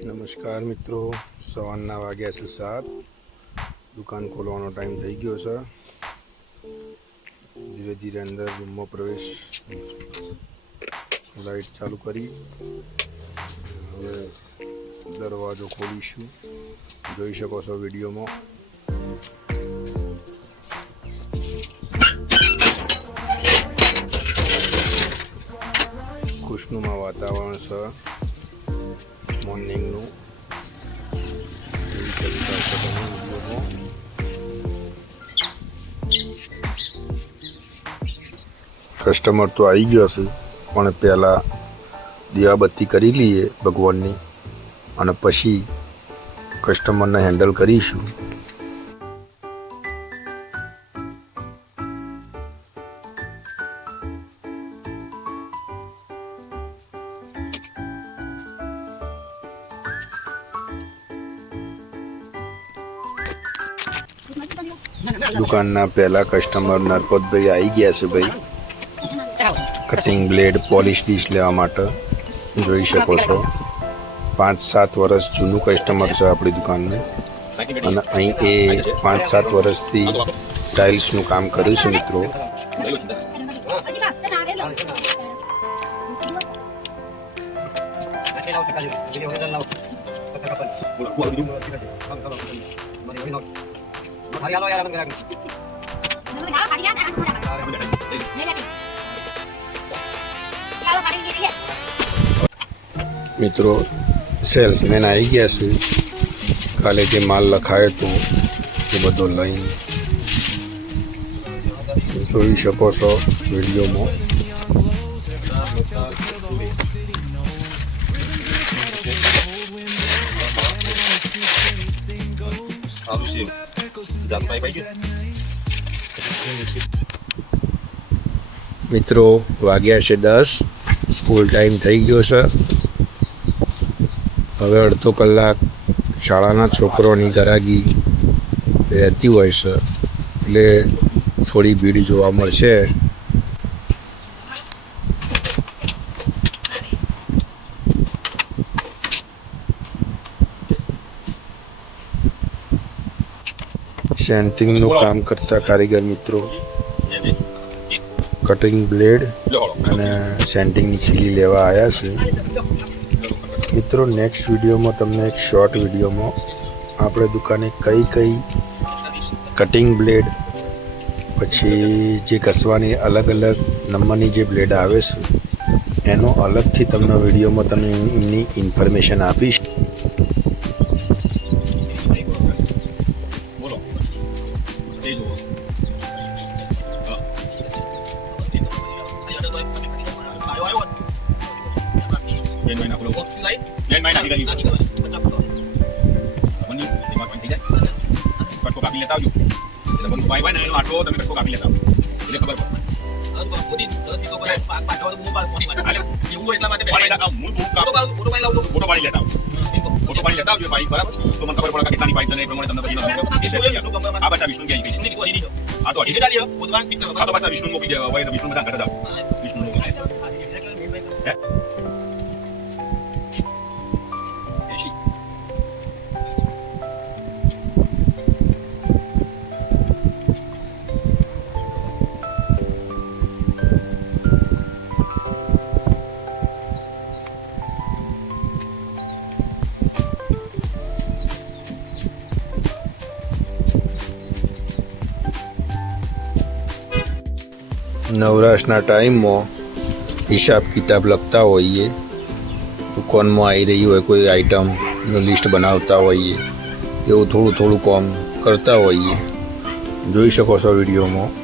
નમસ્કાર મિત્રો, સવારના વાગ્યા છે સાત. દુકાન ખોલવાનો ટાઈમ થઈ ગયો છે. ધીરે ધીરે અંદર રૂમમાં પ્રવેશ, લાઈટ ચાલુ કરી. હવે દરવાજો ખોલીશું. જોઈ શકો છો વિડીયોમાં. ખુશનુમા વાતાવરણ છે. મોર્નિંગનું કસ્ટમર તો આવી ગયો છે, પણ પહેલાં દીવાબત્તી કરી લઈએ ભગવાનની અને પછી કસ્ટમરને હેન્ડલ કરીશું. દુકાનના પહેલા કસ્ટમર નરપતભાઈ આવી ગયા છે ભાઈ. કટિંગ બ્લેડ પોલિશ ડીશ લેવા માટે. જોઈ શકો છો. પાંચ સાત વર્ષ જૂનું કસ્ટમર છે આપણી દુકાનનું. અને અહીં એ પાંચ સાત વર્ષથી ટાઇલ્સનું કામ કર્યું છે મિત્રો. મિત્રો સેલ્સમેન આવી ગયા છે. કાલે જે માલ લખાયો હતો, એ બધો લઈને જોઈ શકો છો વિડીયોમાં. સારું મિત્રો, વાગ્યા છે દસ. સ્કૂલ ટાઈમ થઈ ગયો છે. હવે અડધો કલાક શાળાના છોકરોની ગરાગી રહેતી હોય છે. એટલે થોડી ભીડ જોવા મળશે. સેન્ટિંગનું કામ કરતા કારીગર મિત્રો. કટિંગ બ્લેડ અને સેન્ટિંગની ખીલી લેવા આવ્યા છે. મિત્રો નેક્સ્ટ વિડીયોમાં તમને એક શોર્ટ વિડીયોમાં આપણે દુકાને કઈ કઈ કટિંગ બ્લેડ પછી જે કસવાની અલગ અલગ નંબરની જે બ્લેડ આવે છે એનો અલગથી તમને વિડીયોમાં તમને એમની ઇન્ફોર્મેશન આપીશ. કાપી લેતા આવજો એટલે મને ભાઈ ભાઈ ને એનો આટલો તમે કટકો કાપી લેતા આવજો એટલે ખબર પડે વિષ્ણુ મોકલી દેવા વિષ્ણુ બધા લેતા નવરાશના ટાઈમમાં હિસાબ કિતાબ લખતા હોઈએ દુકાનમાં આવી રહી હોય, કોઈ આઈટમનું લિસ્ટ બનાવતા હોઈએ, એવું થોડું થોડું કામ કરતા હોઈએ. જોઈ શકો છો વિડીયોમાં.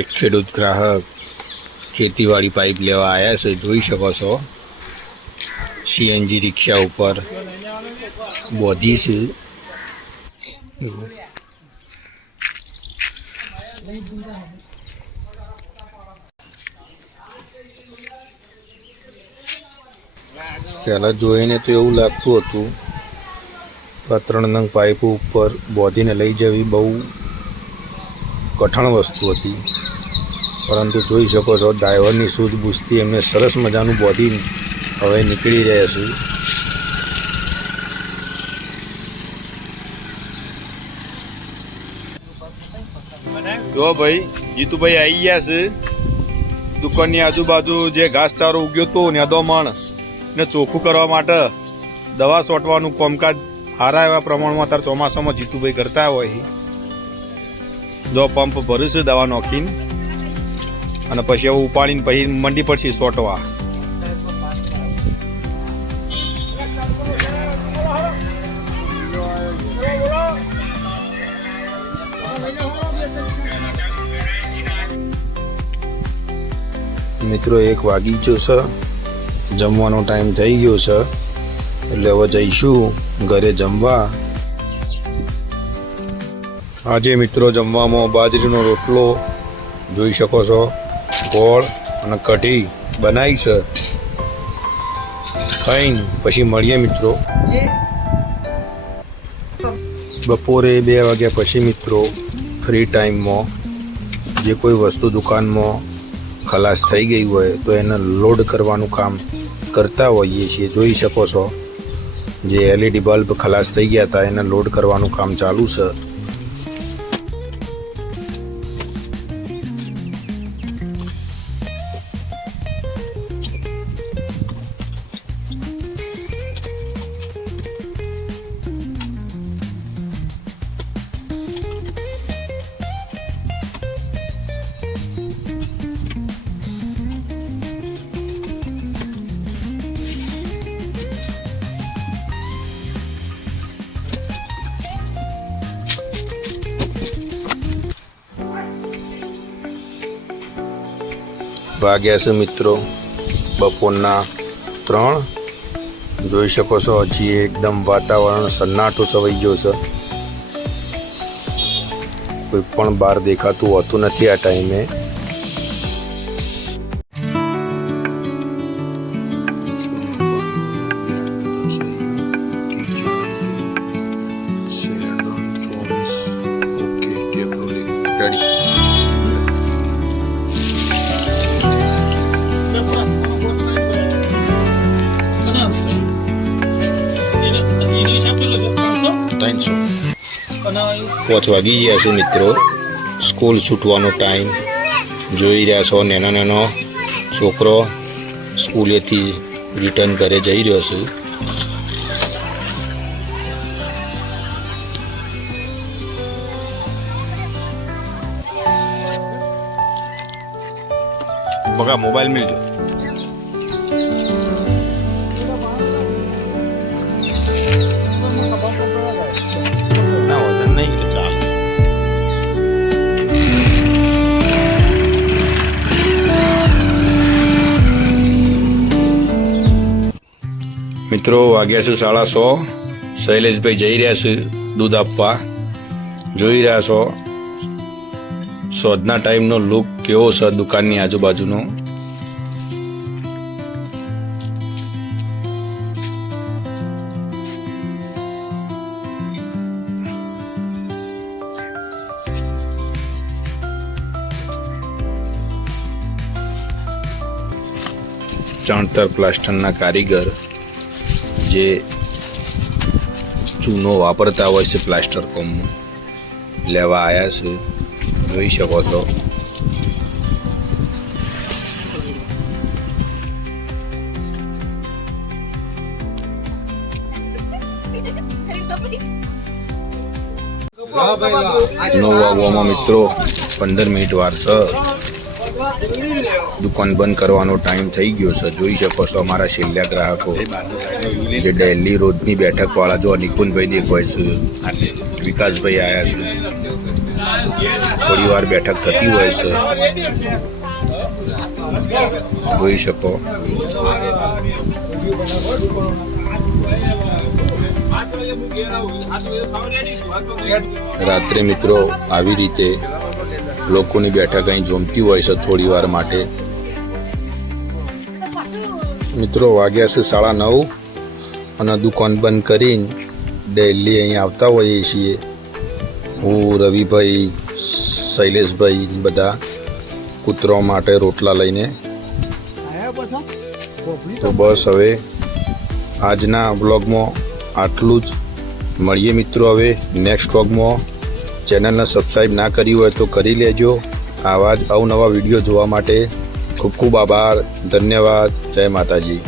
એક ખેડૂત ગ્રાહક ખેતીવાડી પાઇપ લેવા આવ્યા છે, જોઈ શકો છો. સીએનજી રિક્ષા ઉપર બોધી છે. પહેલાં જોઈને તો એવું લાગતું હતું ત્રણ નંગ પાઇપો ઉપર બોધીને લઈ જવી બહુ કઠણ વસ્તુ હતી. પરંતુ જોઈ શકો છો, ડ્રાઈવરની સૂઝબૂછથી એમને સરસ મજાનું બોધી હવે નીકળી રહ્યા છે. જો ભાઈ, જીતુભાઈ આવી ગયા છે. દુકાનની આજુબાજુ જે ઘાસચારો ઉગ્યો તો નેદોમણ ને ચોખ્ખું કરવા માટે દવા છોટવાનું કામકાજ સારા એવા પ્રમાણમાં અત્યારે ચોમાસામાં જીતુભાઈ કરતા હોય. જો પંપ ભર્યું છે દવા નોખીને અને પછી એવું ઉપાડીને પછી મંડી પડશે સોટવા મિત્રો, એક વાગી ગયો છે. જમવાનો ટાઈમ થઈ ગયો છે. એટલે હવે જઈશું ઘરે જમવા. આજે મિત્રો જમવામાં બાજરીનો રોટલો જોઈ શકો છો, ગોળ અને કઢી બનાવી છે. ખાઈને પછી મળીએ મિત્રો. બપોરે બે વાગ્યા પછી મિત્રો ફ્રી ટાઈમમાં જે કોઈ વસ્તુ દુકાનમાં ખલાસ થઈ ગઈ હોય તો એને લોડ કરવાનું કામ કરતા હોઈએ છીએ. જોઈ શકો છો, જે એલઈડી બલ્બ ખલાસ થઈ ગયા હતા, એને લોડ કરવાનું કામ ચાલુ છે. વાગ્યા છે મિત્રો. બપોરના ત્રણ. જોઈ શકો છો, હજી એકદમ વાતાવરણ સન્નાટું સવાઈ ગયો છે. કોઈ પણ બહાર દેખાતું હોતું નથી આ ટાઈમે. ત્રણસો પાંચ વાગી ગયા છે મિત્રો. સ્કૂલ છૂટવાનો ટાઈમ. જોઈ રહ્યા છો નેનો નાનો છોકરો સ્કૂલેથી રિટર્ન ઘરે જઈ રહ્યો છું. બગા મોબાઈલ મિલજો મિત્રો, વાગ્યા છે સાડા સો. શૈલેષભાઈ જઈ રહ્યા છે દૂધ આપવા. જોઈ રહ્યા છો. સોદના ટાઈમનો લુક કેવો છે દુકાનની આજુબાજુનો? ચણતર પ્લાસ્ટરના કારીગર જે ચૂનો વાપરતા હોય છે પ્લાસ્ટર કોમમાં લેવા આવ્યા છે. જોઈ શકો છો. નવ વાગવામાં મિત્રો પંદર મિનિટ વાર છે. દુકાન બંધ કરવાનો ટાઈમ થઈ ગયો છે. જોઈ શકો છો અમારા છેલ્લા ગ્રાહકો જે ડેલી રોજની બેઠક વાળા જો નિકુંજભાઈ દેખાય છે વિકાસભાઈ આવ્યા છે. થોડી વાર બેઠક થતી હોય છે. જોઈ શકો. રાત્રે મિત્રો આવી રીતે લોકોની બેઠક અહીં જોમતી હોય છે થોડી વાર માટે. મિત્રો, વાગ્યા છે સાડા નવ અને દુકાન બંધ કરીને ડેલી અહીં આવતા હોઈએ છીએ. હું, રવિભાઈ, શૈલેષભાઈ બધા કૂતરો માટે રોટલા લઈને. તો બસ હવે આજના બ્લોગમાં આટલું જ. મળીએ મિત્રો હવે નેક્સ્ટ બ્લોગમાં ચેનલને સબસ્ક્રાઈબ ના કરી હોય તો કરી લેજો. આવા જ અવનવા વીડિયો જોવા માટે ખૂબ ખૂબ આભાર. ધન્યવાદ. જય માતાજી.